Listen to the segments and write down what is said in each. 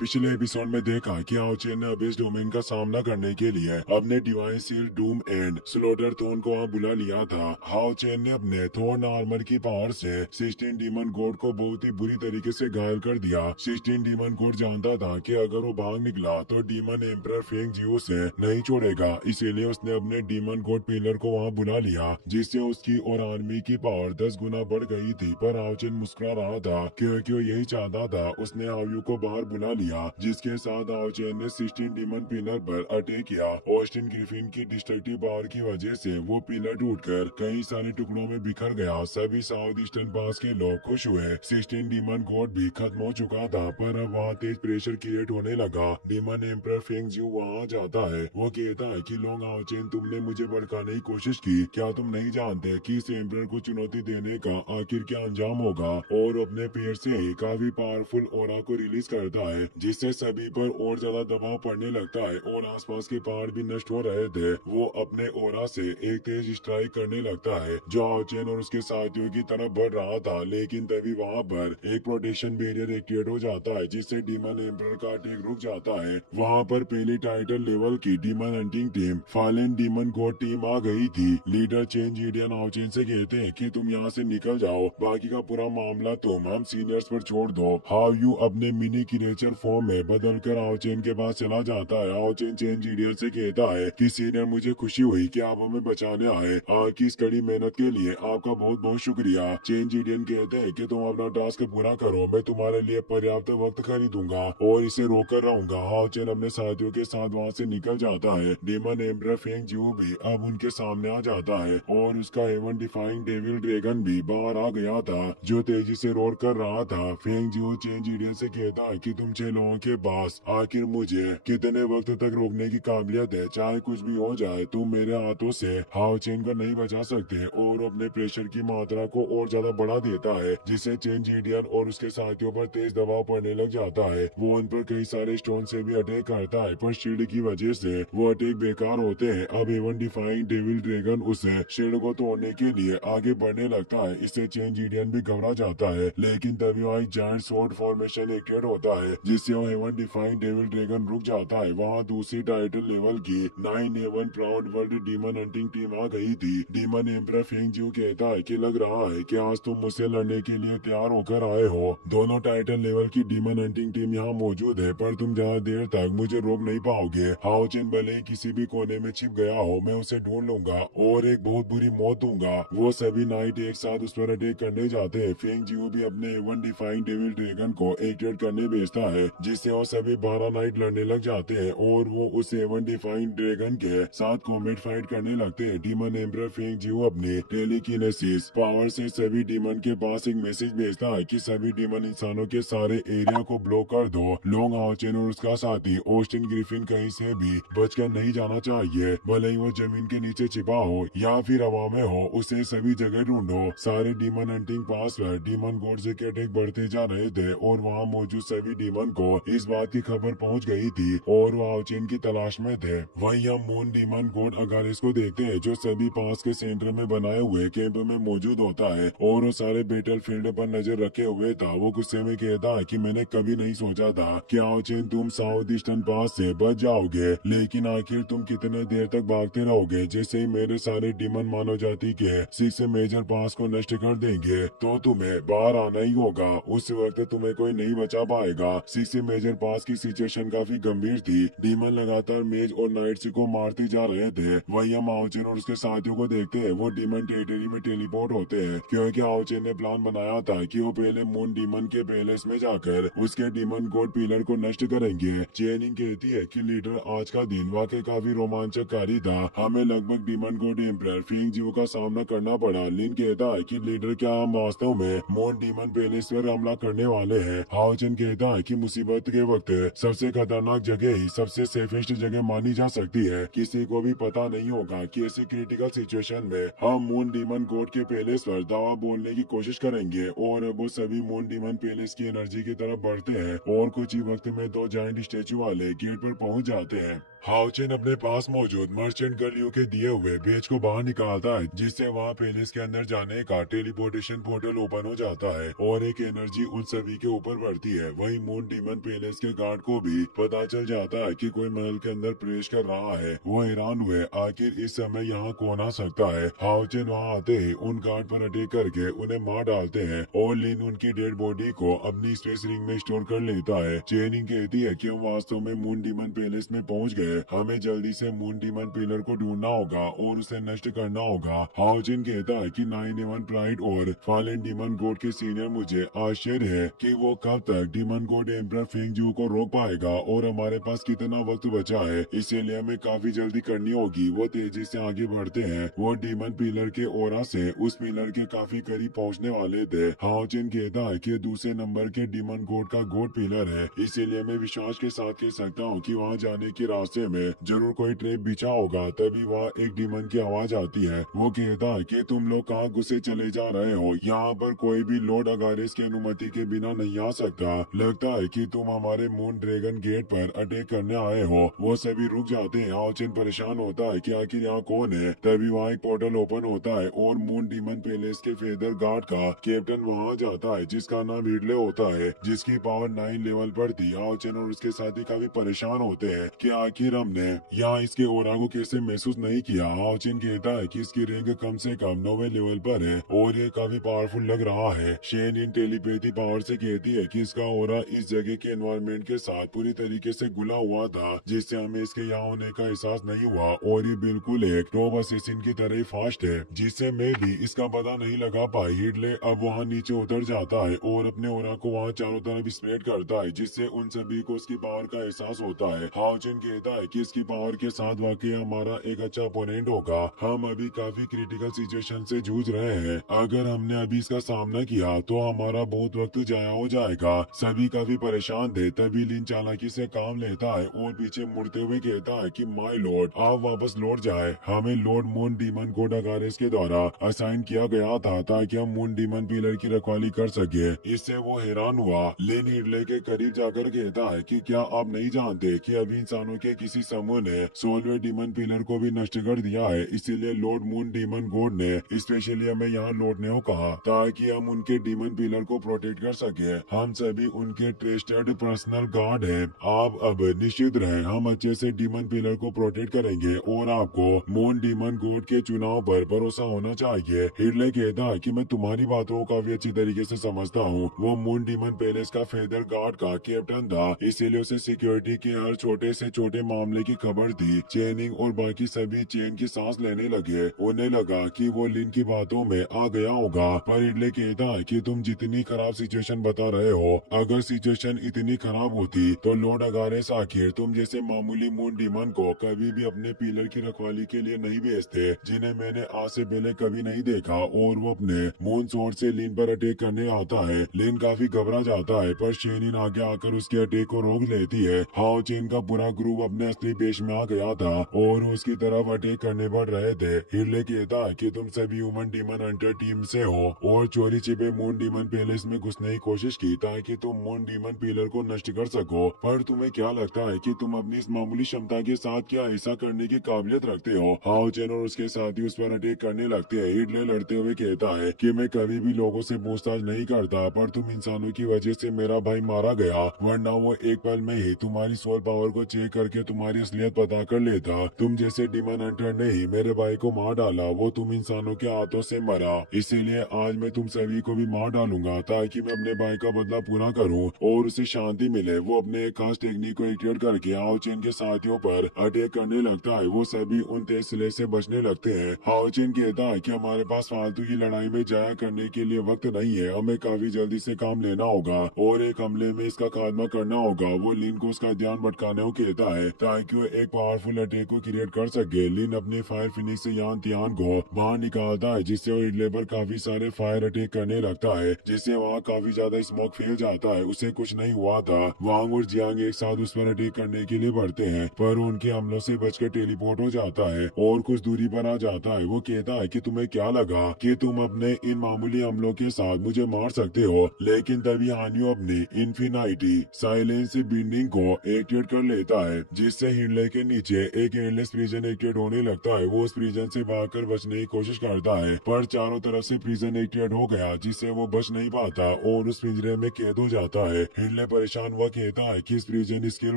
पिछले एपिसोड में देखा कि आओचेन ने अबेस डोमेन का सामना करने के लिए अपने divine seal Doom and slaughter थोन को वहाँ बुला लिया था। हाओचेन ने अपने थोर्न आर्मर की पावर से 16 डीमन गॉड को बहुत ही बुरी तरीके से घायल कर दिया। 16 डीमन गॉड जानता था कि अगर वो भाग निकला तो डीमन एम्परर फेंग जियो से नहीं छोड़ेगा, इसीलिए उसने अपने डीमन गॉड पिलर को वहाँ बुला लिया, जिससे उसकी और आर्मी की पावर 10 गुना बढ़ गई थी। पर हाओचेन मुस्कुरा रहा था क्योंकि वो यही चाहता था। उसने हाओयू को बाहर बुला लिया, जिसके साथ हाओचेन ने 16 डीमन पिलर पर अटैक किया। ऑस्टिन ग्रिफिन की डिस्ट्रक्टिव पावर की वजह से वो पिलर टूटकर कई सारे टुकड़ों में बिखर गया। सभी साउथ ईस्टर्न पास के लोग खुश हुए। 16 डीमन गॉड भी खत्म हो चुका था, पर अब वहाँ तेज प्रेशर क्रिएट होने लगा। डीमन एम्परर फेंग जियो वहाँ जाता है। वो कहता है कि लोग हाओचेन, तुमने मुझे भड़काने की कोशिश की, क्या तुम नहीं जानते कि इस एम्परर को चुनौती देने का आखिर क्या अंजाम होगा। और अपने पेड़ से ही काफी पावरफुल ऑरा को रिलीज करता है, जिससे सभी पर और ज्यादा दबाव पड़ने लगता है और आसपास के पहाड़ भी नष्ट हो रहे थे। वो अपने ऑरा से एक तेज स्ट्राइक करने लगता है जो हाओचेन और उसके साथियों की तरफ बढ़ रहा था, लेकिन तभी वहाँ पर एक प्रोटेक्शन बैरियर एक्टिवेट हो जाता है, जिससे डीमन एम्परर का अटैक रुक जाता है। वहाँ पर पहली टाइटल लेवल की demon hunting team fallen demon god team आ गई थी। लीडर चेंज ईडियन हाओचेन से कहते हैं कि तुम यहाँ से निकल जाओ, बाकी का पूरा मामला तुम हम सीनियर्स पर छोड़ दो। हाउ यू अपने मिनी क्रिएचर फॉर्म में बदलकर हाओचेन के पास चला जाता है। हाओचेन चेंज ईडियन से कहता है कि सीनियर, मुझे खुशी हुई कि आप हमें बचाने आए। आपकी इस कड़ी मेहनत के लिए आपका बहुत बहुत शुक्रिया। चेंज ईडियन कहते हैं कि तुम अपना टास्क पूरा करो, मैं तुम्हारे लिए पर्याप्त वक्त खरीदूंगा और इसे रोकर रहूंगा। हाओचेन अपने साथियों के साथ वहाँ से निकल जाता है। डेमन एम्परर फेंग जियो भी अब उनके सामने आ जाता है और उसका हेवन डिफाइंग डेविल ड्रैगन भी बाहर आ गया था, जो तेजी से रोर कर रहा था। फेंग जियो चेंज ईडियन से कहता है कि तुम 6 लोगों के पास आखिर मुझे कितने वक्त तक रोकने की काबिलियत है, चाहे कुछ भी हो जाए तुम मेरे हाथों से हाओचेन को नहीं बचा सकते। और अपने प्रेशर की मात्रा को और ज्यादा बढ़ा देता है, जिससे चेंज ईडियन और उसके साथियों पर तेज दबाव पड़ने लग जाता है। वो उन पर कई सारे स्टोन से भी अटैक करता है, पर शील्ड की वजह से वो अटैक बेकार होते हैं। अब एवन डिफाइंग डेविल ड्रैगन उसे शील्ड को तोड़ने के लिए आगे बढ़ने लगता है। इससे चेंज ईडियन भी घबरा जाता है, लेकिन तभी वहाँ एक जायंट स्वॉर्ड फॉर्मेशन एक्टिवेट होता है, जिससे वो हेवन डिफाइंग डेविल ड्रैगन रुक जाता है। वहाँ दूसरी टाइटल लेवल की 9 heaven proud world demon hunting team आ गई थी। डीमन एम्परर फेंग जियो कहता है कि लग रहा है कि आज तुम मुझसे लड़ने के लिए तैयार होकर आए हो। दोनों टाइटल लेवल की डीमन हंटिंग टीम यहाँ मौजूद है, पर तुम ज्यादा देर तक मुझे रोक नहीं पाओगे। हाओचेन भले ही किसी भी कोने में छिप गया हो, मैं उसे ढूंढ लूंगा और एक बहुत बुरी मौत दूंगा। वो सभी नाइट एक साथ उस पर अटैक करने जाते हैं। फेंग जियो भी अपने एवन डिफाइंग डेविल ड्रैगन को एक्टिवेट करने भेजता है, जिससे वो सभी 12 नाइट लड़ने लग जाते हैं और वो उस एवन डिफाइंग ड्रैगन के साथ कॉम्बैट फाइट करने लगते हैं। डीमन एम्परर फेंग जियो अपनी टेलीकिनेसिस पावर से सभी डीमन के पास एक मैसेज भेजता है कि सभी डीमन इंसानों के सारे एरिया को ब्लॉक कर दो। लोंग हाओचेन और उसका साथी ऑस्टिन ग्रिफिन कहीं से भी बचकर नहीं जाना चाहिए, भले ही वो जमीन के नीचे छिपा हो या फिर हवा में हो, उसे सभी जगह ढूंढो। सारे डीमन हंटिंग पास पर डीमन गॉड के अटैक बढ़ते जा रहे थे और वहाँ मौजूद सभी डीमन को इस बात की खबर पहुंच गई थी और वो हाओचेन की तलाश में थे। वहीं हम मून डीमन गॉड अगारिस को देखते हैं, जो सभी पास के सेंटर में बनाए हुए कैंप में मौजूद होता है और वो सारे बैटल फील्ड पर नजर रखे हुए था। वो गुस्से में कहता है कि मैंने कभी नहीं सोचा था कि हाओचेन तुम साउथ ईस्टर्न पास से बच जाओगे, लेकिन आखिर तुम कितने देर तक भागते रहोगे। जैसे ही मेरे सारे डीमन मानव जाति के 6 मेजर पास को नष्ट कर देंगे तो तुम्हें बाहर आना ही होगा। उस वक्त तुम्हें कोई नहीं बचा पाएगा। 6 मेजर पास की सिचुएशन काफी गंभीर थी। डीमन लगातार मेज और नाइट्स को मारते जा रहे थे। वहीं हम हाओचेन और उसके साथियों को देखते हैं, वो डीमन टेरिटरी में टेलीपोर्ट होते हैं, क्योंकि हाओचेन ने प्लान बनाया था कि वो पहले मून डीमन के पैलेस में जाकर उसके डीमन गॉड पिलर को नष्ट करेंगे। चेनिंग कहती है कि लीडर, आज का दिन वाकई काफी रोमांचकारी था। हमें लगभग डीमन गॉड एम्परर फेंग जियो का सामना करना पड़ा। लिन कहता है कि लीडर, क्या हम वास्तव में मून डीमन पैलेस पर हमला करने वाले हैं। हाओचेन कहता है कि मुसीबत के वक्त सबसे खतरनाक जगह ही सबसे सेफेस्ट जगह मानी जा सकती है। किसी को भी पता नहीं होगा कि ऐसी क्रिटिकल सिचुएशन में हम मून डीमन गॉड के पैलेस पर दावा बोलने की कोशिश करेंगे। और वो सभी मून डीमन पैलेस की एनर्जी की तरफ बढ़ते हैं और कुछ ही वक्त में 2 जायंट स्टेचू वाले गेट पर पहुंच जाते हैं। हाउचेन अपने पास मौजूद मर्चेंट गर्लियों के दिए हुए भेज को बाहर निकालता है, जिससे वहाँ पैलेस के अंदर जाने का टेलीपोर्टेशन पोर्टल ओपन हो जाता है और एक एनर्जी उन सभी के ऊपर बढ़ती है। वहीं मून डीमन पैलेस के गार्ड को भी पता चल जाता है कि कोई महल के अंदर प्रवेश कर रहा है। वो हैरान हुए आखिर इस समय यहाँ कौन आ सकता है। हाउचेन वहाँ आते ही उन गार्ड पर अटैक करके उन्हें मार डालते हैं और लिन उनकी डेड बॉडी को अपनी स्पेस रिंग में स्टोर कर लेता है। चेनिंग कहती है कि हम वास्तव में मून डीमन पैलेस में पहुंच गए, हमें जल्दी से मून डीमन पिलर को ढूंढना होगा और उसे नष्ट करना होगा। हाउजिन कहता है कि 9-1 प्राइड और फॉलन डीमन गॉड के सीनियर, मुझे आश्चर्य है कि वो कब तक डीमन गॉड एम्परर फेंगजू को रोक पाएगा और हमारे पास कितना वक्त बचा है, इसीलिए हमें काफी जल्दी करनी होगी। वो तेजी से आगे बढ़ते हैं। वो डीमन पिलर के ओरा से उस पिलर के काफी करीब पहुंचने वाले थे। हाउजिन कहता है कि दूसरे नंबर के डीमन गॉड का गॉड पिलर है, इसीलिए मैं विश्वास के साथ कह सकता हूँ कि वहाँ जाने के रास्ते में जरूर कोई ट्रैप बिछा होगा। तभी वहाँ एक डीमन की आवाज आती है। वो कहता है कि तुम लोग कहाँ घुसे चले जा रहे हो, यहाँ पर कोई भी लॉर्ड अगारिस की अनुमति के बिना नहीं आ सकता। लगता है कि तुम हमारे मून ड्रैगन गेट पर अटैक करने आए हो। वो सभी रुक जाते हैं। हाउचिन परेशान होता है कि आखिर यहाँ कौन है। तभी वहाँ एक पोर्टल ओपन होता है और मून डीमन पैलेस के फेदर गार्ड का कैप्टन वहाँ जाता है, जिसका नाम हिडले होता है, जिसकी पावर 9 लेवल पर थी। हाउचिन और उसके साथी काफी परेशान होते हैं कि आखिर हमने यहाँ इसके ओरा को कैसे महसूस नहीं किया। हाउचिन कहता है कि इसकी रैंक कम से कम 9वें लेवल पर है और ये काफी पावरफुल लग रहा है। शेन इन टेलीपैथी पावर से कहती है कि इसका ओरा इस जगह के एनवायरनमेंट के साथ पूरी तरीके से घुला हुआ था, जिससे हमें इसके यहाँ होने का एहसास नहीं हुआ और ये बिल्कुल एक रोब असेसिन की तरह ही फास्ट है, जिससे मैं भी इसका पता नहीं लगा पाई। हिडले अब वहाँ नीचे उतर जाता है और अपने ओरा को वहाँ चारों तरफ स्प्रेड करता है, जिससे उन सभी को उसकी पावर का एहसास होता है। हाउचिन कहता है कि इसकी पावर के साथ वाकई हमारा एक अच्छा अपोनेंट होगा। हम अभी काफी क्रिटिकल सिचुएशन से जूझ रहे हैं। अगर हमने अभी इसका सामना किया तो हमारा बहुत वक्त जाया हो जाएगा। सभी काफी परेशान थे। तभी लिन चालाकी से काम लेता है और पीछे मुड़ते हुए कहता है कि माय लॉर्ड, आप वापस लौट जाए। हमें लॉर्ड मून डीमन गॉड अगारिस के द्वारा असाइन किया गया था ताकि हम मून डीमन पिलर की रखवाली कर सके। इससे वो हैरान हुआ। लिन हिडले के करीब जाकर कहता है कि क्या आप नहीं जानते कि अभी इंसानों के किसी समूह ने 16वें डीमन पिलर को भी नष्ट कर दिया है। इसीलिए लॉर्ड मून डीमन गॉड ने स्पेशली हमें यहाँ लौटने को कहा ताकि हम उनके डीमन पिलर को प्रोटेक्ट कर सके। हम सभी उनके ट्रस्टेड पर्सनल गार्ड हैं। आप अब निश्चित रहे, हम अच्छे से डीमन पिलर को प्रोटेक्ट करेंगे और आपको मून डीमन गॉड के चुनाव पर भरोसा होना चाहिए। हिडले कहता है कि मैं तुम्हारी बातों को काफी अच्छी तरीके से समझता हूँ। वो मून डीमन पैलेस का फेदर गार्ड का कैप्टन था, इसीलिए उसे सिक्योरिटी के हर छोटे से छोटे मामले की खबर थी। चेनिंग और बाकी सभी चेन की सांस लेने लगे। उन्हें लगा कि वो लिन की बातों में आ गया होगा, पर हिडले कहता है कि तुम जितनी खराब सिचुएशन बता रहे हो, अगर सिचुएशन इतनी खराब होती तो लॉर्ड अगारिस आखिर तुम जैसे मामूली मून डीमन को कभी भी अपने पिलर की रखवाली के लिए नहीं भेजते, जिन्हें मैंने आज से पहले कभी नहीं देखा। और वो अपने मून स्वॉर्ड से लिन पर अटैक करने आता है। लिन काफी घबरा जाता है, पर शेनिन आगे आकर उसके अटैक को रोक लेती है। हाउचिन का पूरा ग्रुप अपने असली पेश में आ गया था और उसकी तरफ अटैक करने बढ़ रहे थे। हिडले कहता है कि तुम सभी ह्यूमन डीमन हंटर टीम से हो और चोरी छिपे मून डीमन पैलेस में घुसने की कोशिश की ताकि तुम मून डीमन पिलर को नष्ट कर सको। पर तुम्हें क्या लगता है कि तुम अपनी इस मामूली क्षमता के साथ क्या ऐसा करने की काबिलियत रखते हो? हाउचिन और उसके साथी उस पर अटैक करने लगते हैं। हिडले लड़ते हुए कहता है कि मैं कभी भी लोगों से पूछताछ नहीं करता, पर तुम इंसानों की वजह से मेरा भाई मारा गया, वरना वो एक पल में ही तुम्हारी सोल पावर को चेक करके तुम्हारी असलियत पता कर लेता। तुम जैसे डीमन हंटर ने ही मेरे भाई को मार डाला, वो तुम इंसानों के हाथों से मरा। इसीलिए आज मैं तुम सभी को भी मार डालूंगा ताकि मैं अपने भाई का बदला पूरा करूं और उसे शांति मिले। वो अपने एक खास टेक्निक को एक्टिवेट करके हाउचिन के साथियों पर अटैक करने लगता है। वो सभी उन तेज स्लेज से बचने लगते हैं। हाउचिन कहता है कि हमारे पास फालतू की लड़ाई में जाया करने के लिए वक्त नहीं है, हमें काफी जल्दी से काम लेना होगा और एक हमले में इसका खात्मा करना होगा। वो लिन को उसका ध्यान भटकाने को कहता है ताकि वो एक पावरफुल अटैक को क्रिएट कर सके। लिन अपने फायर फिनिक्स से यहाँ ध्यान को बाहर निकालता है, जिससे वो हिडले पर काफी सारे फायर अटैक करने लगता है, जिससे वहाँ काफी ज्यादा स्मोक फैल जाता है। उसे कुछ नहीं हुआ था। वांग और जियांग एक साथ उस पर अटैक करने के लिए बढ़ते हैं, पर उनके हमलों से बचकर टेलीपोर्ट हो जाता है और कुछ दूरी पर आ जाता है। वो कहता है कि तुम्हें क्या लगा कि तुम अपने इन मामूली हमलों के साथ मुझे मार सकते हो? लेकिन तभी हानियो अपनी इन्फिनाइटी साइलेंस बिंडिंग को एक्टिवेट कर लेता है, जिस जिससे हिंडले के नीचे एक एंडलेस प्रिजन एक्टिवेट होने लगता है। वो उस प्रिजन से भागकर बचने की कोशिश करता है, पर चारों तरफ से प्रिजन एक्टिवेट हो गया, जिससे वो बच नहीं पाता और उस पिंजरे में कैद हो जाता है। हिंडले परेशान हुआ कहता है कि इस प्रिजन स्किल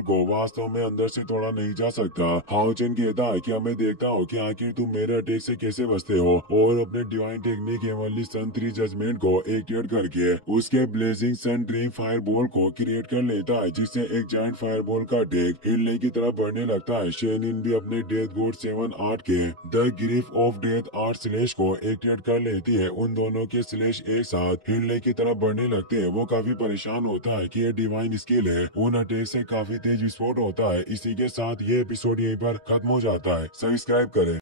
को वास्तव में अंदर से तोड़ा नहीं जा सकता। हाउचेन कहता है कि मैं देखता हूँ कि आखिर तुम मेरे अटैक से कैसे बचते हो, और अपने डिवाइन टेक्निक एवनली सन 3 जजमेंट को एक्टिवेट करके उसके ब्लेजिंग सन ड्रीम फायर बॉल को क्रिएट कर लेता है, जिससे एक जायंट फायर बॉल का अटैक हिंडले की तरफ बढ़ने लगता है। शेनिन भी अपने डेथ गोड 7-8 के the grief of death 8 slash को एक्टिवेट कर लेती है। उन दोनों के स्लेश एक साथ हिंडले की तरफ बढ़ने लगते हैं। वो काफी परेशान होता है कि ये डिवाइन स्किल है। उन अटैक से काफी तेज विस्फोट होता है। इसी के साथ ये एपिसोड यहीं पर खत्म हो जाता है। सब्सक्राइब करें।